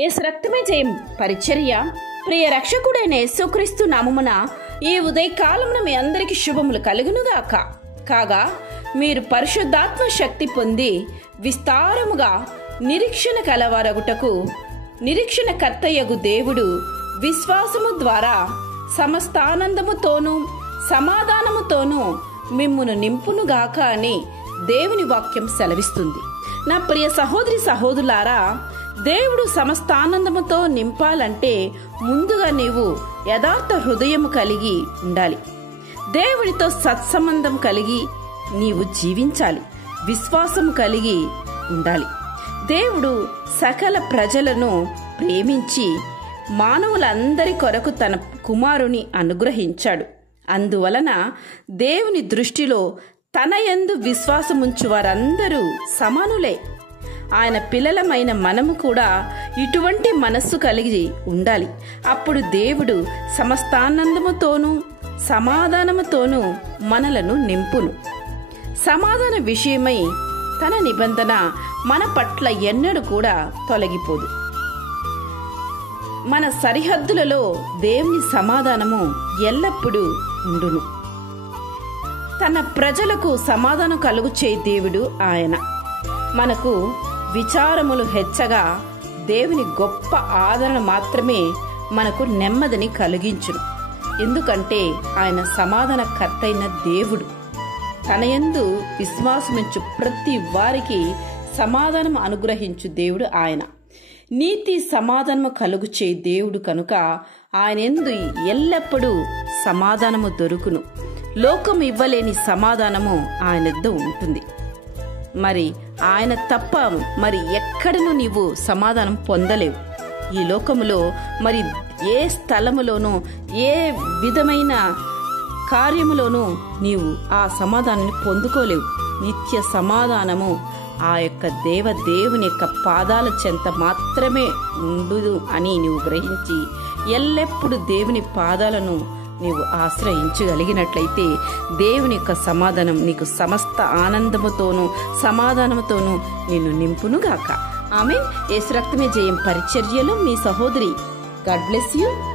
యేసు రక్తమే జయం పరిచర్య ప్రియ రక్షకుడైన యేసుక్రీస్తు నామమున ఈ ఉదయకాలమున మీ అందరికి శుభములు కలుగునుగాక. కాగా మీరు పరిశుద్ధాత్మ శక్తి పొంది విస్తారముగా నిరీక్షణ కలవారగుటకు నిరీక్షణ కర్తయ్యగు దేవుడు విశ్వాసము ద్వారా సమస్తానందముతోనూ సమాధానముతోనూ మిమ్మును నింపునుగాక అని దేవుని వాక్యం సెలవిస్తుంది. నా ప్రియ సహోదరి సహోదరులారా, దేవుడు సమస్తానందముతో నింపాలంటే ముందుగా నీవు యథార్థ హృదయము కలిగి ఉండాలి. దేవుడితో సత్సంబంధం కలిగి నీవు జీవించాలి. విశ్వాసము కలిగి ఉండాలి. దేవుడు సకల ప్రజలను ప్రేమించి మానవులందరి కొరకు తన కుమారుని అనుగ్రహించాడు. అందువలన దేవుని దృష్టిలో తన యందు విశ్వాసముంచు వారందరూ సమానులే. ఆయన పిల్లలమైన మనము కూడా ఇటువంటి మనస్సు కలిగి ఉండాలి. అప్పుడు దేవుడు సమస్తానందముతోనూ సమాధానముతోనూ మనలను నింపును. సమాధాన విషయమై తన నిబంధన మన పట్ల ఎన్నడూ కూడా తొలగిపోదు. మన సరిహద్దులలో దేవుని సమాధానము ఎల్లప్పుడూ ఉండును. తన ప్రజలకు సమాధానం కలుగు చేయి దేవుడు ఆయన. మనకు విచారములు హెచ్చగా దేవుని గొప్ప ఆదరణ మాత్రమే మనకు నెమ్మదిని కలిగించును. ఎందుకంటే ఆయన సమాధానకర్తైన దేవుడు. తన యందు విశ్వాసముంచు ప్రతి వారికి సమాధానం అనుగ్రహించు దేవుడు ఆయన. నీతి సమాధానము కలుగు చేయి దేవుడు కనుక ఆయన యందు ఎల్లప్పుడూ సమాధానము దొరుకును. లోకం ఇవ్వలేని సమాధానము ఆయన వద్ద ఉంటుంది. మరి ఆయన తప్ప మరి ఎక్కడను నీవు సమాధానం పొందలేవు. ఈ లోకములో మరి ఏ స్థలములోనూ ఏ విధమైన కార్యములోనూ నీవు ఆ సమాధానాన్ని పొందుకోలేవు. నిత్య సమాధానము ఆ యొక్క దేవుని యొక్క పాదాల చెంత మాత్రమే ఉండు అని నీవు గ్రహించి ఎల్లప్పుడూ దేవుని పాదాలను నీవు ఆశ్రయించగలిగినట్లయితే దేవుని యొక్క సమాధానం నీకు సమస్త ఆనందముతోనూ సమాధానముతోనూ నిన్ను నింపునుగాక. ఆమేన్. యేసు రక్తమే జయం పరిచర్యలో మీ సహోదరి. God bless you.